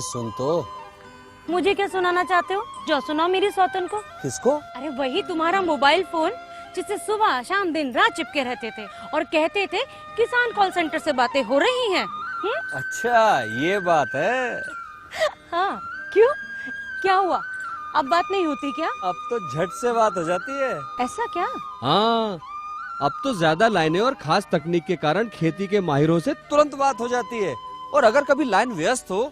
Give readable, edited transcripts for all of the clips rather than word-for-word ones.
भी सुन तो। मुझे क्या सुनाना चाहते हो? जो सुनाओ मेरी सौतन को। किसको? अरे वही तुम्हारा मोबाइल फोन जिससे सुबह शाम दिन रात चिपके रहते थे और कहते थे किसान कॉल सेंटर से बातें हो रही हैं। अच्छा ये बात है। हाँ क्यों, क्या हुआ? अब बात नहीं होती क्या? अब तो झट से बात हो जाती है। ऐसा क्या? हाँ, अब तो ज्यादा लाइनें और खास तकनीक के कारण खेती के माहिरों से तुरंत बात हो जाती है। और अगर कभी लाइन व्यस्त हो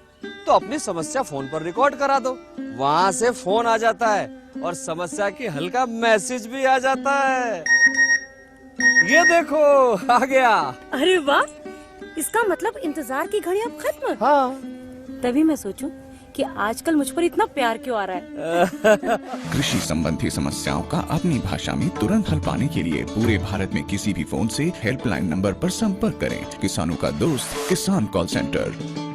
तो अपनी समस्या फोन पर रिकॉर्ड करा दो, वहाँ से फोन आ जाता है और समस्या की हल का मैसेज भी आ जाता है। ये देखो आ गया। अरे वाह, इसका मतलब इंतजार की घड़ी अब खत्म। हाँ। तभी मैं सोचूं कि आजकल मुझ पर इतना प्यार क्यों आ रहा है। कृषि संबंधी समस्याओं का अपनी भाषा में तुरंत हल पाने के लिए पूरे भारत में किसी भी फोन से हेल्पलाइन नंबर पर संपर्क करें। किसानों का दोस्त किसान कॉल सेंटर।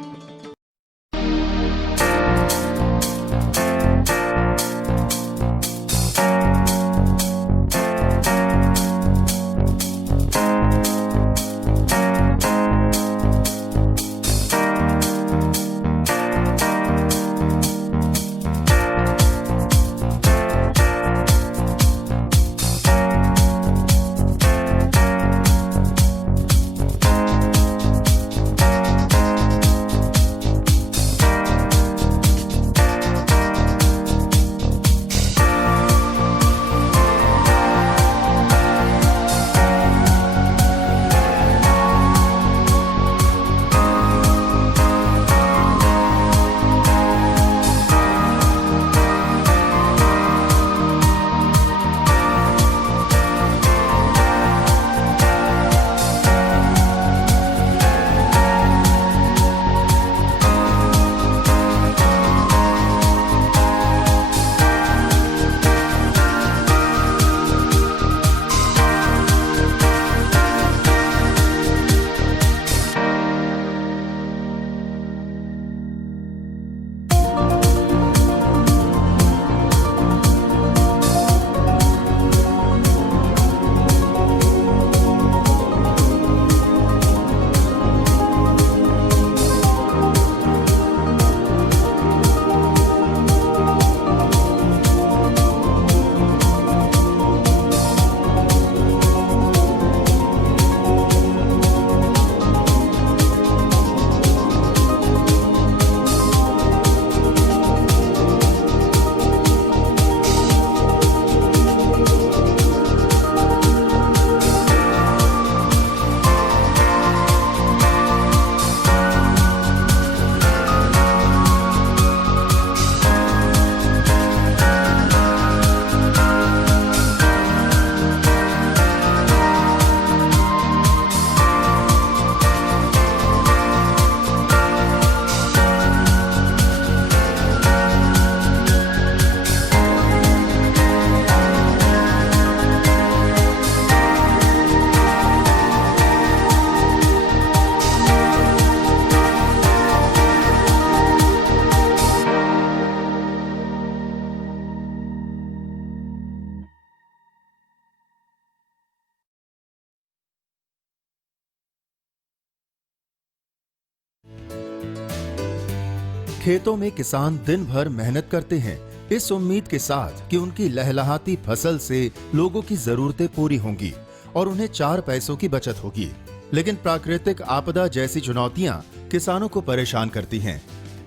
खेतों में किसान दिन भर मेहनत करते हैं इस उम्मीद के साथ कि उनकी लहलहाती फसल से लोगों की जरूरतें पूरी होंगी और उन्हें 4 पैसों की बचत होगी। लेकिन प्राकृतिक आपदा जैसी चुनौतियां किसानों को परेशान करती हैं।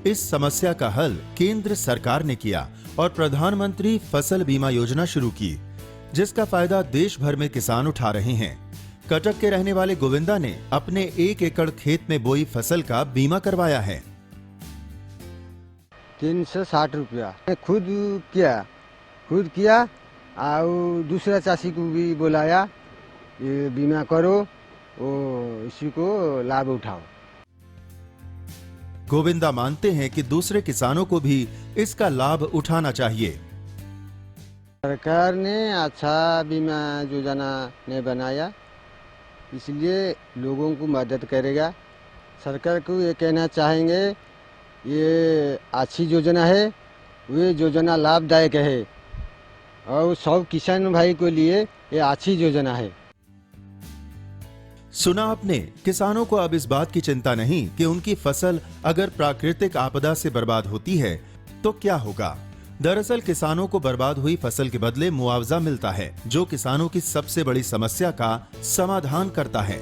इस समस्या का हल केंद्र सरकार ने किया और प्रधानमंत्री फसल बीमा योजना शुरू की, जिसका फायदा देश भर में किसान उठा रहे हैं। कटक के रहने वाले गोविंदा ने अपने 1 एकड़ खेत में बोई फसल का बीमा करवाया है। 360 रुपया खुद किया और दूसरा चाषी को भी बुलाया, ये बीमा करो, वो इसी को लाभ उठाओ। गोविंदा मानते हैं कि दूसरे किसानों को भी इसका लाभ उठाना चाहिए। सरकार ने अच्छा बीमा योजना ने बनाया, इसलिए लोगों को मदद करेगा। सरकार को ये कहना चाहेंगे, ये अच्छी योजना है, ये योजना लाभदायक है और सब किसान भाई को लिए ये अच्छी योजना है। सुना आपने, किसानों को अब इस बात की चिंता नहीं कि उनकी फसल अगर प्राकृतिक आपदा से बर्बाद होती है तो क्या होगा। दरअसल किसानों को बर्बाद हुई फसल के बदले मुआवजा मिलता है, जो किसानों की सबसे बड़ी समस्या का समाधान करता है।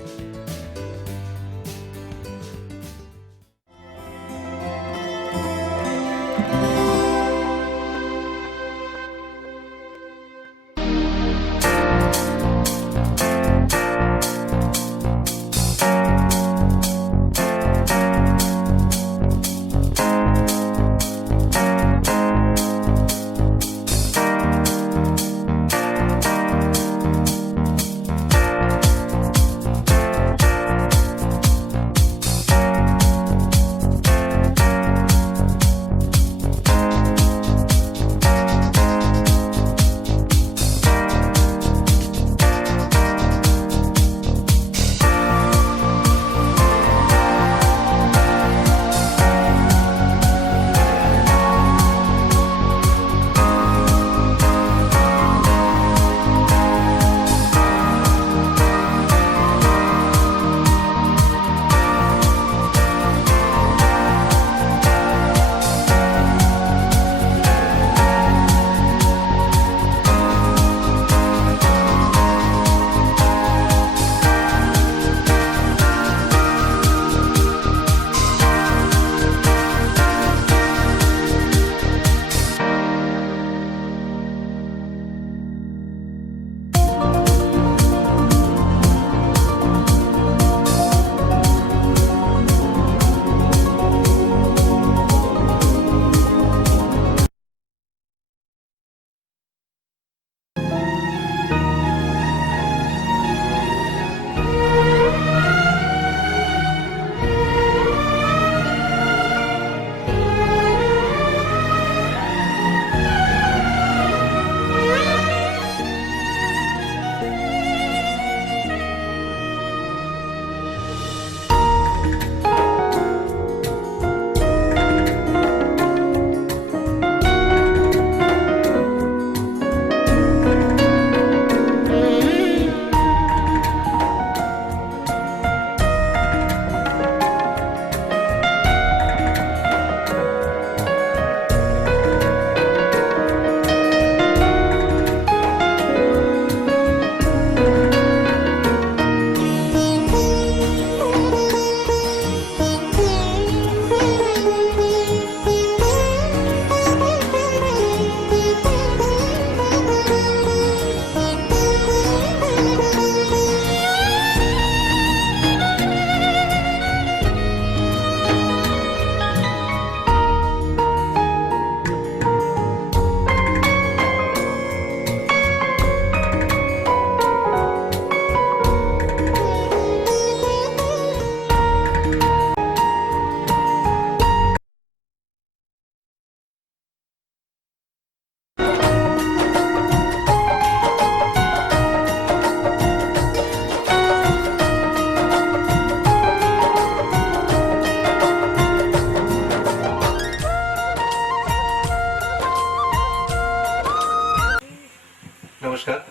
नमस्कार,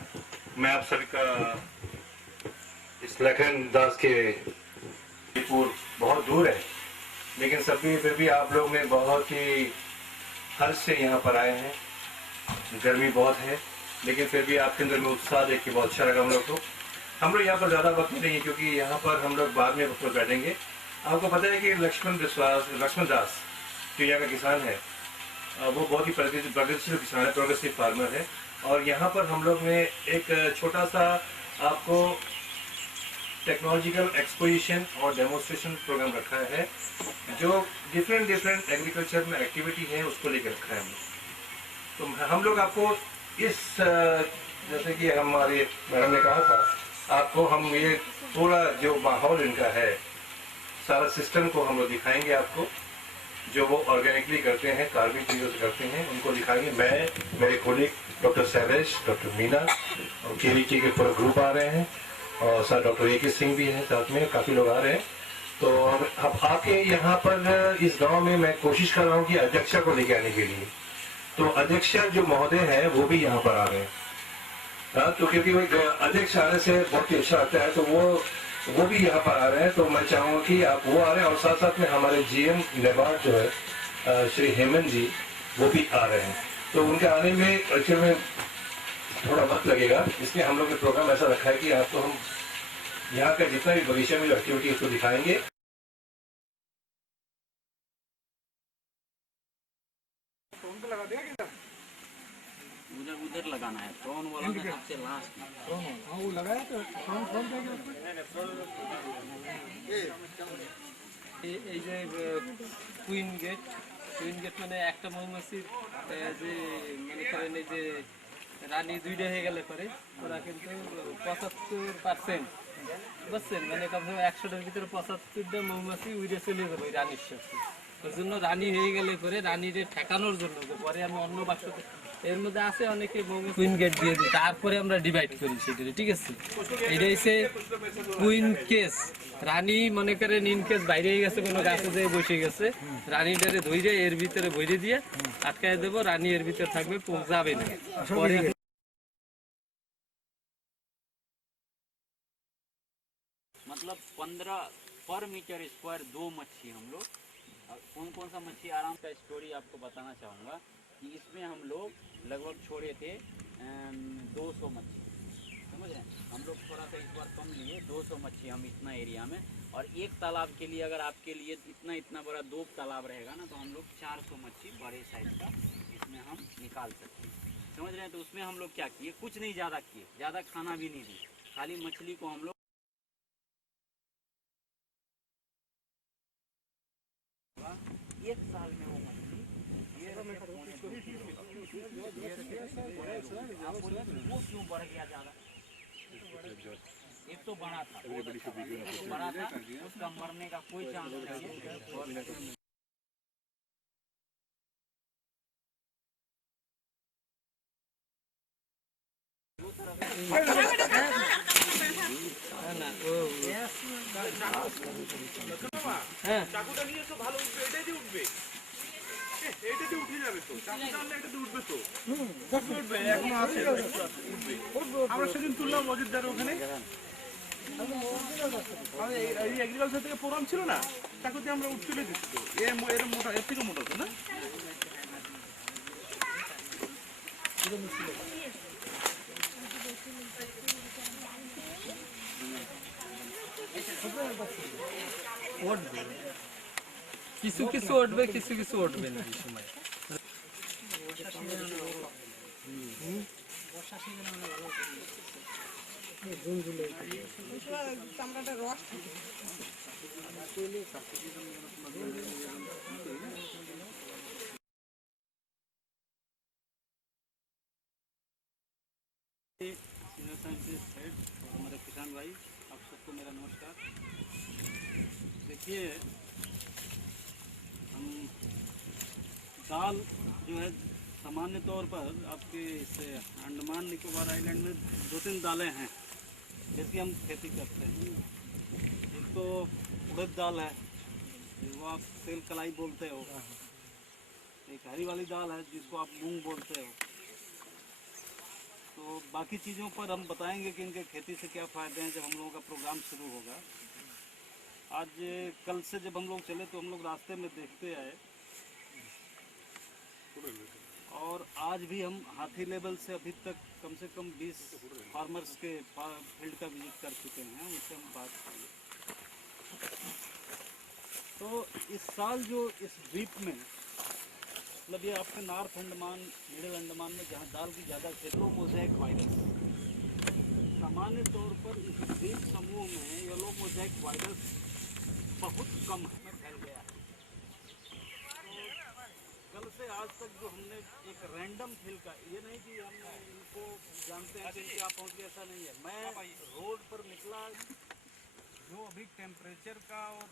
मैं आप सभी का इस लखन दास के पूर्व बहुत दूर है, लेकिन सभी फिर भी आप लोग ने बहुत ही हर्ष से यहाँ पर आए हैं। गर्मी बहुत है, लेकिन फिर भी आपके अंदर में उत्साह देख के बहुत अच्छा लगा हम लोग को। हम लोग यहाँ पर ज़्यादा वक्त नहीं है, क्योंकि यहाँ पर हम लोग बाद में वक्त पर बैठेंगे। आपको पता है कि लक्ष्मण दास जो यहाँ का किसान है, वो बहुत ही प्रगतिशील किसान है, प्रोग्रेसिव फार्मर है। और यहाँ पर हम लोग ने एक छोटा सा आपको टेक्नोलॉजिकल एक्सपोजिशन और डेमोन्स्ट्रेशन प्रोग्राम रखा है, जो डिफरेंट एग्रीकल्चर में एक्टिविटी है उसको लेकर रखा है हम लोग। तो हम लोग आपको इस जैसे कि हमारे मैडम ने कहा था, आपको हम ये पूरा जो माहौल इनका है, सारा सिस्टम को हम लोग दिखाएंगे आपको, जो वो ऑर्गेनिकली करते हैं, कार्बनिक चीज़ों से करते हैं, उनको दिखाएंगे। मैं, मेरे colleague doctor Shailesh, doctor Meena और केवीके के पूरा ग्रुप आ रहे हैं, और सर डॉक्टर ए के सिंह भी हैं साथ में, काफ़ी लोग आ रहे हैं। तो अब आके यहाँ पर इस गांव में मैं कोशिश कर रहा हूँ कि अध्यक्षा को लेके आने के लिए, तो अध्यक्षा जो महोदय हैं वो भी यहाँ पर आ रहे हैं। तो क्योंकि वो अध्यक्ष आने से बहुत ही अच्छा लगता है, तो वो वो भी यहाँ पर आ रहे हैं। तो मैं चाहूँगा कि आप वो आ रहे हैं और साथ साथ में हमारे GM नेबार्ड जो है श्री हेमंत जी, वो भी आ रहे हैं। तो उनके आने में एक्चुअल में थोड़ा वक्त लगेगा, इसलिए हम लोग ने प्रोग्राम ऐसा रखा है कि आपको हम यहाँ का जितना भी भविष्य में जो एक्टिविटी उसको दिखाएंगे। उधर लगाना है, ड्रोन वाला में सबसे लास्ट में। वो लगाया तो এই যে কুইন গেট মানে একটা মৌমাছির যে মনে করেন এই যে রানী দুইটা হয়ে গেলে পরে ওরা কিন্তু 75% বুঝছেন, মানে কমসে কম 100টার ভিতরে 75টা মৌমাছি উড়ে চলে যাবে রানীর সাথে। ওর জন্য রানী হয়ে গেলে পরে রানীরে ঠেকানোর জন্য পরে আমি অন্য বাক্সতে এর মধ্যে আছে অনেকে কুইন গেট দিয়ে দিই, তারপরে আমরা ডিভাইড করি সেটা, ঠিক আছে। এটা হচ্ছে কুইন কেস, রানী মনে করেন ইন কেস বাইরে গেছে কোনো গাছে যেয়ে বসে গেছে, রানীটারে ধইরে এর ভিতরে ভরে দিয়ে আটকায় দেবো, রানী এর ভিতরে থাকবে, যাবে না। পরে मतलब 15 पर मीटर स्क्वायर 2 मच्छी हम लोग। कौन कौन सा मच्छी आराम का स्टोरी आपको बताना चाहूँगा कि इसमें हम लोग लगभग छोड़े थे 200 मच्छी, समझ रहे हैं। हम लोग थोड़ा सा इस बार कम लिए, 200 मच्छी हम इतना एरिया में। और एक तालाब के लिए अगर आपके लिए इतना बड़ा 2 तालाब रहेगा ना, तो हम लोग 400 मच्छी बड़े साइज का इसमें हम निकाल सकते हैं, समझ रहे हैं। तो उसमें हम लोग क्या किए, कुछ नहीं ज़्यादा किए, ज़्यादा खाना भी नहीं दिए, खाली मछली को हम लोग एक साल में वो मछली वो क्यों बढ़ गया ज़्यादा। एक तो बड़ा था, उसका मरने का कोई चांस नहीं है। চাকুটা নিয়ে তো ভালো উঠবে, এটাই দিয়ে উঠবে, এটাতে উঠে যাবে তো, চাকুটা আনলে এটাতে উঠবে তো, উঠবে, এখনো আছে উঠবে। আমরা সেদিন তুললাম মজুদার ওখানে, এই এগ্রিকালচার থেকে প্রোগ্রাম ছিল না, চাকুতে আমরা তুলে দিচ্ছি তো, এর মোটা, এর থেকে মোটা তো না। কিছু কিছু উঠবে, কিছু কিছু উঠবে না এই সময়। सीनियर साइंटिस्ट हेड हमारे किसान भाई, आप सबको मेरा नमस्कार। देखिए, हम दाल जो है सामान्य तौर पर आपके इस अंडमान निकोबार आइलैंड में 2-3 दालें हैं जिसकी हम खेती करते हैं। एक तो उड़द दाल है, जिसको आप तेल कलाई बोलते हो, एक हरी वाली दाल है जिसको आप मूंग बोलते हो। तो बाकी चीज़ों पर हम बताएंगे कि इनके खेती से क्या फ़ायदे हैं जब हम लोगों का प्रोग्राम शुरू होगा। आज कल से जब हम लोग चले तो हम लोग रास्ते में देखते आए, और आज भी हम हाथी लेवल से अभी तक कम से कम 20 फार्मर्स के फील्ड का विजिट कर चुके हैं, उनसे हम बात करेंगे। तो इस साल जो इस द्वीप में, मतलब ये आपके नॉर्थ अंडमान, मिडिल अंडमान में जहाँ दाल की ज़्यादा खेती, मोज़ेक वायरस, सामान्य तौर पर इस द्वीप समूह में येलो मोज़ेक वायरस बहुत कम फैल गया है। तो कल से आज तक जो हमने एक रैंडम फिल का, ये नहीं कि हम इनको जानते हैं कि क्या पहुँच गया, ऐसा नहीं है। मैं रोड पर निकला, जो अभी टेम्परेचर का और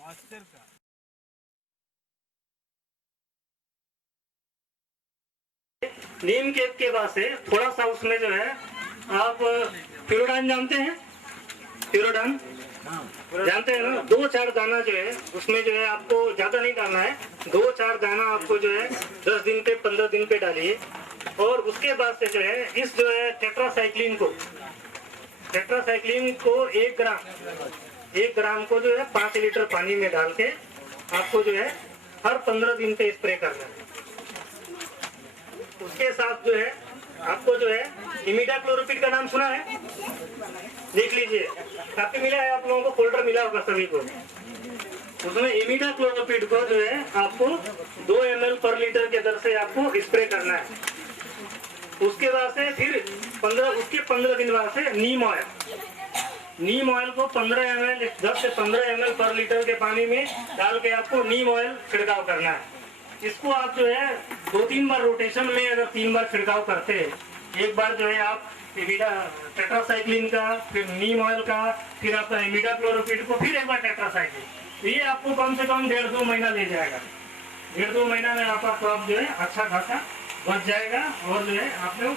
मॉइस्चर का, नीम के पास है थोड़ा सा, उसमें जो है आप प्यूरोडान जानते हैं, प्यूरोडान जानते हैं ना, 2-4 दाना जो है उसमें जो है आपको ज्यादा नहीं डालना है, 2-4 दाना आपको जो है 10 दिन पे 15 दिन पे डालिए। और उसके बाद से जो है इस जो है टेट्रासाइक्लिन को टेट्रासाइक्लिन को 1 ग्राम को जो है 5 लीटर पानी में डाल के आपको जो है हर 15 दिन पे स्प्रे करना है। उसके साथ जो है आपको जो है इमिडाक्लोरोपिड का नाम सुना है, देख लीजिए, काफी मिला है आप लोगों को, फोल्डर मिला होगा सभी को। उसमें इमिडाक्लोरोपिड को जो है आपको 2 ml पर लीटर के दर से आपको स्प्रे करना है। उसके बाद से फिर 15 दिन बाद से नीम ऑयल को 10 से 15 ml पर लीटर के पानी में डाल के आपको नीम ऑयल छिड़काव करना है। इसको आप जो है 2-3 बार रोटेशन में अगर 3 बार छिड़काव करते हैं, एक बार जो है आप टेट्रासाइक्लिन का, फिर नीम ऑयल का, फिर आपका इमिडाक्लोरोपिड को, फिर एक बार टेट्रासाइक्लिन, तो ये आपको कम से कम 1.5-2 महीना ले जाएगा। 1.5-2 महीना में आपका क्रॉप जो है अच्छा खासा बच जाएगा और जो है आप लोग